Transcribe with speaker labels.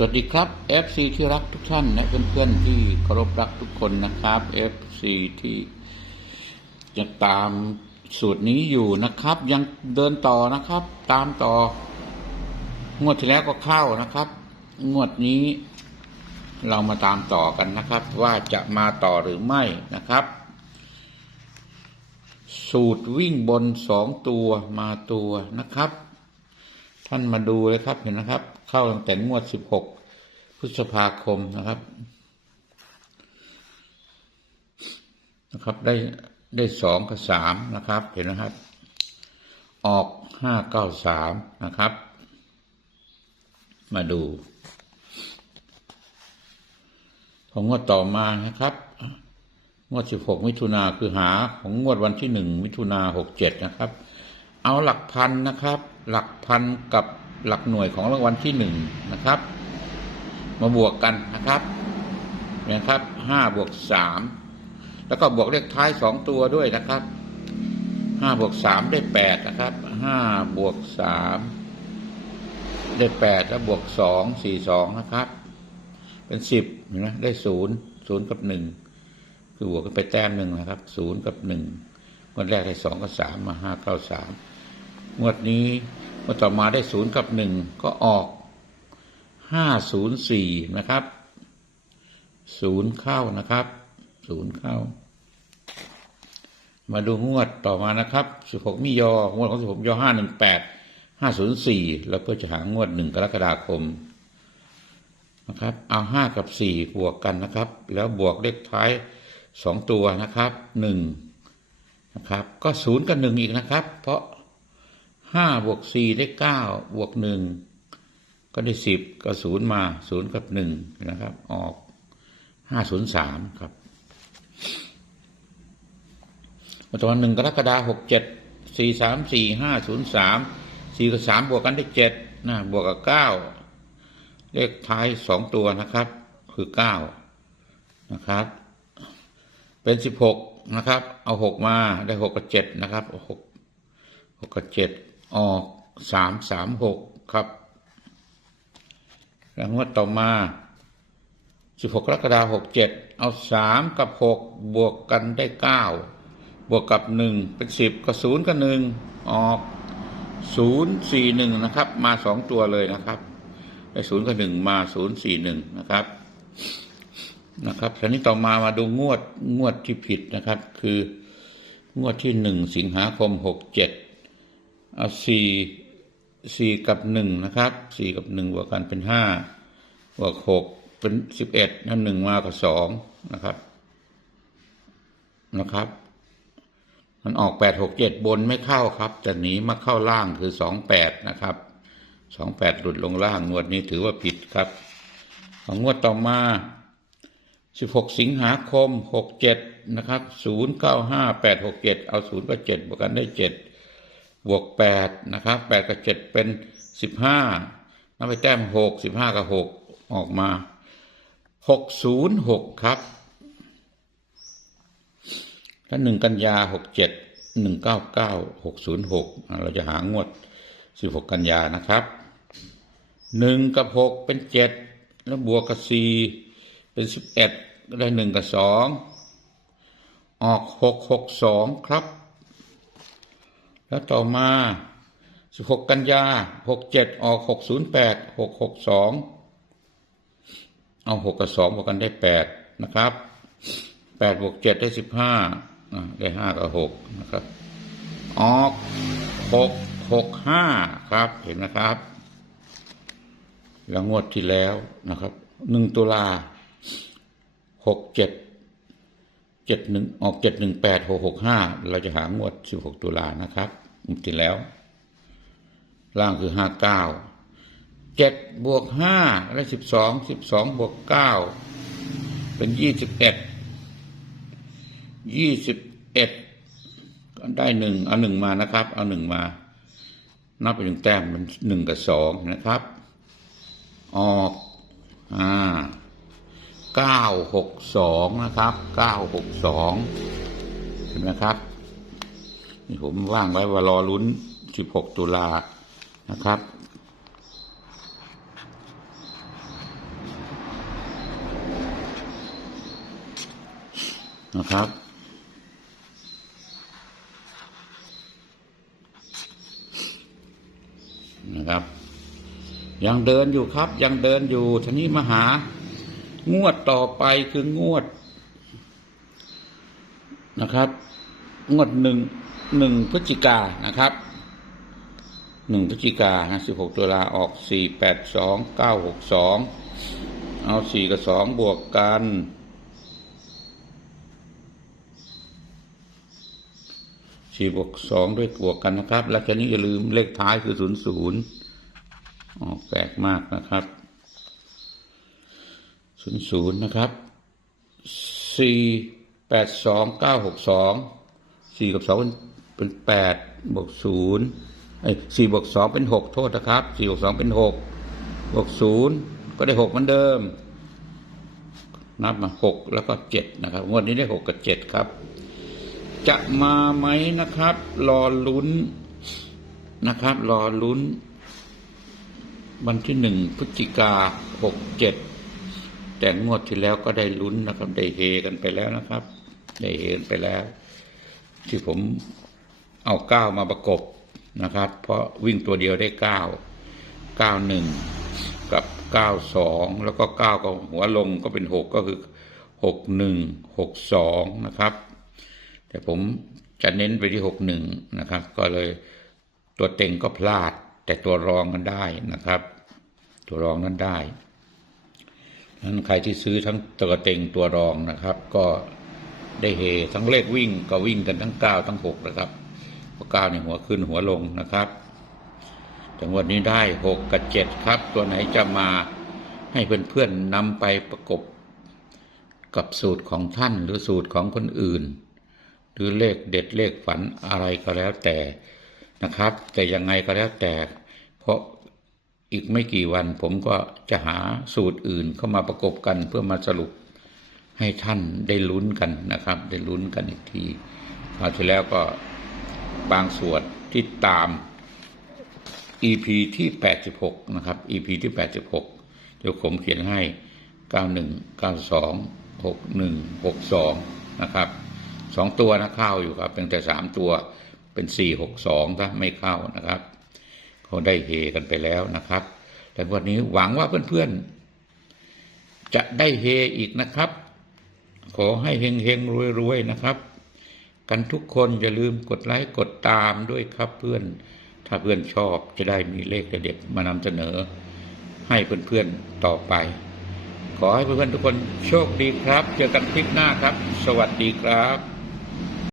Speaker 1: สวัสดีครับ FC ที่รักทุกท่านและเพื่อนๆที่เคารพรักทุกคนนะครับ FC ที่จะตามสูตรนี้อยู่นะครับ ยังเดินต่อนะครับ ตามต่องวดที่แล้วก็เข้านะครับ งวดนี้เรามาตามต่อกันนะครับ ว่าจะมาต่อหรือไม่นะครับ สูตรวิ่งบนสองตัวมาตัวนะครับ ท่านมาดูเลยครับเห็นนะครับ เข้าตั้งแต่งวด16พฤษภาคมนะครับนะครับ ได้ได้สองกับสามนะครับ เห็นนะครับ ออกห้าเก้าสามนะครับ มาดูของงวดต่อมานะครับ งวด16มิถุนาคือหาของงวดวันที่1มิถุนา67นะครับ เอาหลักพันนะครับ หลักพันกับหลักหน่วยของรางวัลที่หนึ่งนะครับ มาบวกกันนะครับนะครับห้าบวกสามแล้วก็บวกเลขท้ายสองตัวด้วยนะครับห้าบวกสามได้แปดนะครับห้าบวกสามได้แปดแล้วบวกสองสี่สองนะครับ เป็นสิบเห็นไหมได้ศูนย์ศูนย์กับหนึ่งคือบวกกันไปแต้มหนึ่งนะครับศูนย์กับหนึ่งงวดแรกได้สองกับสามมาห้าเก้าสามงวดนี้ งวดต่อมาได้ศูนย์กับหนึ่งก็ออกห้าศูนย์สี่นะครับศูนย์เข้านะครับศูนย์เข้า มาดูงวดต่อมานะครับสิบหกมิยองวดของสิบหกยอห้าหนึ่งแปดห้าศูนย์สี่แล้วเพื่อจะหางวดหนึ่งกรกฎาคมนะครับ เอาห้ากับสี่บวกกันนะครับ แล้วบวกเลขท้ายสองตัวนะครับหนึ่งนะครับ ก็ศูนย์กับหนึ่งอีกนะครับ เพราะ ห้าบวกสี่ได้เก้าบวกหนึ่งก็ได้สิบก็ศูนย์มาศูนย์กับหนึ่งนะครับ ออกห้าศูนย์สามครับตอนหนึ่งกรกฎาหกเจ็ดสี่สามสี่ห้าศูนย์สามสี่กับสามบวกกันได้เจ็ดนะบวกกับเก้าเลขท้ายสองตัวนะครับ คือเก้านะครับ เป็นสิบหกนะครับ เอาหกมาได้หกกับเจ็ดนะครับหกหกกับเจ็ด ออกสามสามหกครับแล้วงวดต่อมาสิบหกกรกฎาหกเจ็ดเอาสามกับหกบวกกันได้เก้าบวกกับหนึ่งเป็นสิบก็ศูนย์กับหนึ่งออกศูนย์สี่หนึ่งนะครับ มาสองตัวเลยนะครับได้ศูนย์กับหนึ่งมาศูนย์สี่หนึ่งนะครับนะครับทีนี้ต่อมามาดูงวดงวดที่ผิดนะครับ คืองวดที่หนึ่งสิงหาคมหกเจ็ด สี่สี่กับหนึ่งนะครับสี่กับหนึ่งบวกกันเป็นห้าบวกหกเป็นสิบเอ็ดนั่นหนึ่งมากับสองนะครับนะครับ มันออกแปดหกเจ็ดบนไม่เข้าครับ แต่หนีมาเข้าล่างคือสองแปดนะครับสองแปดหลุดลงล่างงวดนี้ถือว่าผิดครับของงวดต่อมาสิบหกสิงหาคมหกเจ็ดนะครับศูนย์เก้าห้าแปดหกเจ็ดเอาศูนย์กับเจ็ดบวกกันได้เจ็ด บวกแปดนะครับแปดกับเจ็ดเป็นสิบห้านับไปแต้มหกสิบห้ากับหกออกมาหกศูนย์หกครับถ้าหนึ่งกันยาหกเจ็ดหนึ่งเก้าเก้าหกศูนย์หกเราจะหางวดสิบหกกันยานะครับหนึ่งกับหกเป็นเจ็ดแล้วบวกกับสี่เป็นสิบเอ็ดได้หนึ่งกับสองออกหกหกสองครับ แล้วต่อมาสิบหกกันยาหกเจ็ดออกหกศูนย์แปดหกหกสองเอาหกกับสองบวกกันได้แปดนะครับแปดบวกเจ็ดได้สิบห้าได้ห้ากับหกนะครับ ออกหกหกห้าครับ เห็นนะครับ แล้วงวดที่แล้วนะครับหนึ่งตุลาหก เจ็ดหนึ่งออกเจ็ดหนึ่งแปดหกหกห้าเราจะหางวดสิบหกตุลานะครับงวดที่แล้ว ล่างคือห้าเก้าเจ็ดบวกห้าและสิบสองสิบสองบวกเก้าเป็นยี่สิบเอ็ดยี่สิบเอ็ดได้หนึ่งเอาหนึ่งมานะครับ เอาหนึ่งมา นับไปหนึ่งแต้มมันหนึ่งกับสองนะครับ ออกอ่า 962 นะครับ 962 เห็นไหมครับ นี่ผมว่างไว้ว่ารอลุ้น 16 ตุลานะครับ นะครับนะครับ ยังเดินอยู่ครับ ยังเดินอยู่ทีนี้มาหา งวดต่อไปคืองวดนะครับ งวดหนึ่งหนึ่งพฤศจิกานะครับหนึ่งพฤศจิกาสิบหกตุลาออกสี่แปดสองเก้าหกสองเอาสี่กับสองบวกกันสี่บวกสองด้วยบวกกันนะครับ แล้วทีนี้อย่าลืมเลขท้ายคือศูนย์ศูนย์ออกแปลกมากนะครับ ศูนย์ศูนย์นะครับสี่แปดสองเก้าหกสองสี่กับสองเป็นแปดบวกศูนย์ไอ้สี่บวกสองเป็นหกโทษนะครับสี่บวกสองเป็นหกบวกศูนย์ก็ได้หกเหมือนเดิม นับมาหกแล้วก็เจ็ดนะครับงวดนี้ได้หกกับเจ็ดครับ จะมาไหมนะครับ รอลุ้นนะครับ รอลุ้น วันที่หนึ่งพฤศจิกาหกเจ็ด แต่งวดที่แล้วก็ได้ลุ้นนะครับ ได้เฮกันไปแล้วนะครับ ได้เฮกันไปแล้ว ที่ผมเอาเก้ามาประกบนะครับ เพราะวิ่งตัวเดียวได้เก้าเก้าหนึ่งกับเก้าสองแล้วก็เก้าก็หัวลงก็เป็นหกก็คือหกหนึ่งหกสองนะครับ แต่ผมจะเน้นไปที่หกหนึ่งนะครับ ก็เลยตัวเต็งก็พลาด แต่ตัวรองกันได้นะครับ ตัวรองนั้นได้ นั้นใครที่ซื้อทั้งตัวเต็งตัวรองนะครับ ก็ได้เฮทั้งเลขวิ่งก็วิ่งกันทั้งเก้าทั้งหกนะครับเพราะเก้าในหัวขึ้นหัวลงนะครับแต่งวันนี้ได้หกกับเจ็ดครับ ตัวไหนจะมาให้เพื่อนๆนำไปประกบกับสูตรของท่านหรือสูตรของคนอื่น หรือเลขเด็ดเลขฝันอะไรก็แล้วแต่นะครับ แต่ยังไงก็แล้วแต่ เพราะ อีกไม่กี่วันผมก็จะหาสูตรอื่นเข้ามาประกบกันเพื่อมาสรุปให้ท่านได้ลุ้นกันนะครับ ได้ลุ้นกันอีกทีคราวที่แล้วก็บางส่วนที่ตาม EP ที่ 86 นะครับ EP ที่ 86 เดี๋ยวผมเขียนให้ 91 92 61 62 นะครับสองตัวนะเข้าอยู่ครับเป็นแต่สามตัวเป็น 4 62ถ้าไม่เข้านะครับ เขาได้เฮกันไปแล้วนะครับ แต่วันนี้หวังว่าเพื่อนๆ จะได้เฮอีกนะครับ ขอให้เฮงเฮงรวยๆนะครับ กันทุกคนอย่าลืมกดไลค์กดตามด้วยครับเพื่อน ถ้าเพื่อนชอบจะได้มีเลขเด็ดมานำเสนอ ให้เพื่อนๆต่อไป ขอให้เพื่อนๆทุกคนโชคดีครับ เจอกันคลิปหน้าครับ สวัสดีครับ